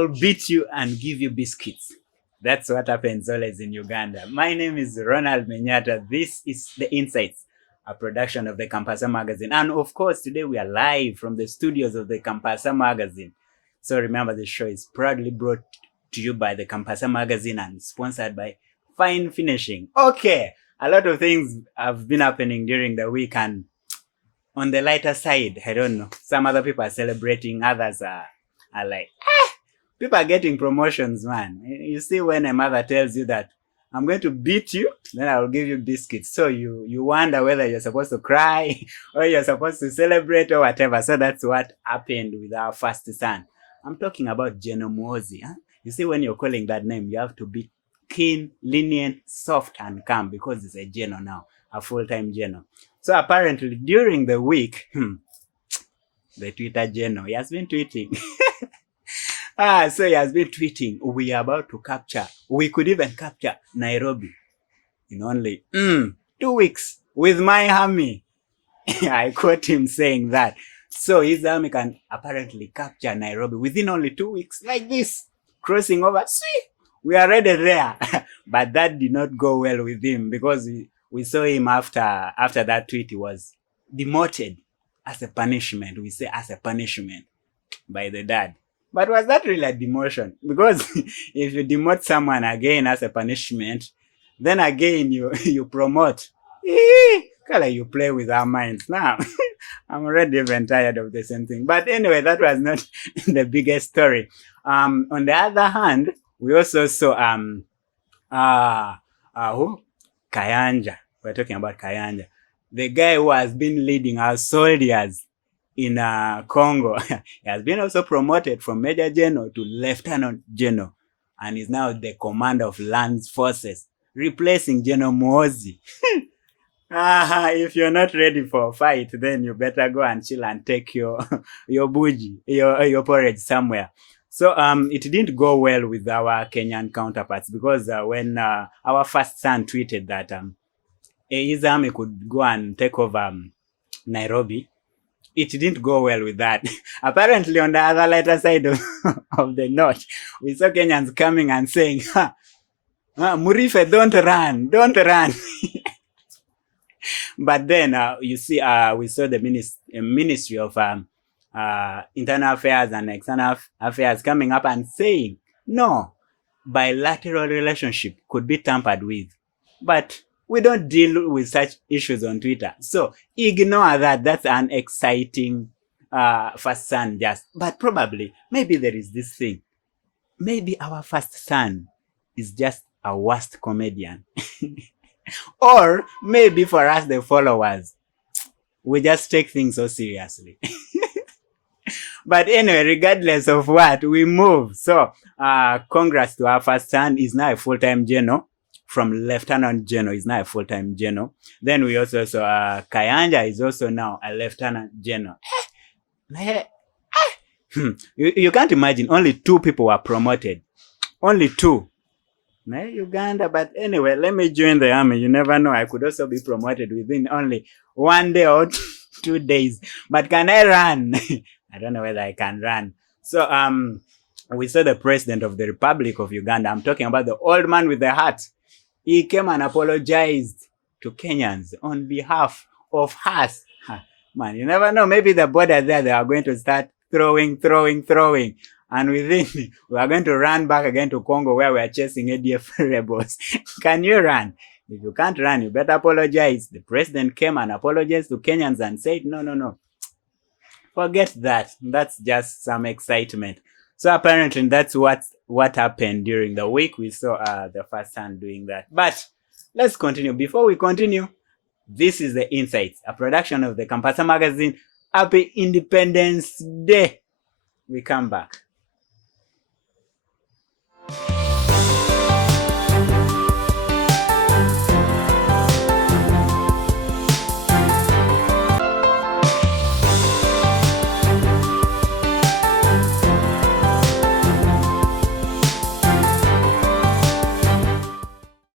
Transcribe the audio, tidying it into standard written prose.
I'll beat you and give you biscuits. That's what happens always in Uganda. My name is Ronald Menyata. This is The Insights, a production of the Kampasa magazine. And of course, today we are live from the studios of the Kampasa magazine. So remember, the show is proudly brought to you by the Kampasa magazine and sponsored by Fine Finishing. Okay, a lot of things have been happening during the week, and on the lighter side, I don't know, some other people are celebrating, others are like, people are getting promotions, man. You see, when a mother tells you that I'm going to beat you, then I'll give you biscuits. So you wonder whether you're supposed to cry or you're supposed to celebrate or whatever. So that's what happened with our first son. I'm talking about Muhoozi. Huh? You see, when you're calling that name, you have to be keen, lenient, soft, and calm, because it's a Geno now, a full-time Geno. So apparently during the week, the Twitter Geno, he has been tweeting. So he has been tweeting, we are about to capture, we could even capture Nairobi in only 2 weeks with my army. I quote him saying that. So his army can apparently capture Nairobi within only 2 weeks, like this, crossing over. See, we are already there. But that did not go well with him, because we saw him after that tweet. He was demoted as a punishment. We say as a punishment by the dad. But was that really a demotion? Because if you demote someone again as a punishment, then again you promote. Like you play with our minds. Now, I'm already even tired of the same thing. But anyway, that was not the biggest story. On the other hand, we also saw who? Kayanja. We're talking about Kayanja, the guy who has been leading our soldiers in Congo. He has been also promoted from Major General to Lieutenant General, and is now the commander of land forces, replacing General Muhoozi. If you're not ready for a fight, then you better go and chill and take your buji, your porridge somewhere. So it didn't go well with our Kenyan counterparts, because when our first son tweeted that his army could go and take over Nairobi, it didn't go well with that. Apparently, on the other lighter side of the north, we saw Kenyans coming and saying, Murife, don't run. But then, you see, we saw the Ministry of Internal Affairs and External Affairs coming up and saying, no, bilateral relationship could be tampered with. But we don't deal with such issues on Twitter. So ignore that. That's an exciting first son just. But probably, maybe there is this thing. Maybe our first son is just a worst comedian. Or maybe for us, the followers, we just take things so seriously. But anyway, regardless of what, we move. So congrats to our first son. Is now a full-time Geno. From Lieutenant General is now a full-time General. Then we also saw Kayanja is also now a Lieutenant General. You can't imagine, only 2 people were promoted. Only 2. Uganda, but anyway, let me join the army. You never know, I could also be promoted within only 1 day or 2 days. But can I run? I don't know whether I can run. So we saw the President of the Republic of Uganda. I'm talking about the old man with the hat. He came and apologized to Kenyans on behalf of us. Man, you never know. Maybe the border there, they are going to start throwing. And within, we are going to run back again to Congo, where we are chasing ADF rebels. Can you run? If you can't run, you better apologize. The president came and apologized to Kenyans and said, no. Forget that. That's just some excitement. So apparently that's what happened during the week. We saw the first son doing that. But let's continue. Before we continue, this is The Insights, a production of the Kampasa magazine. Happy Independence Day. We come back.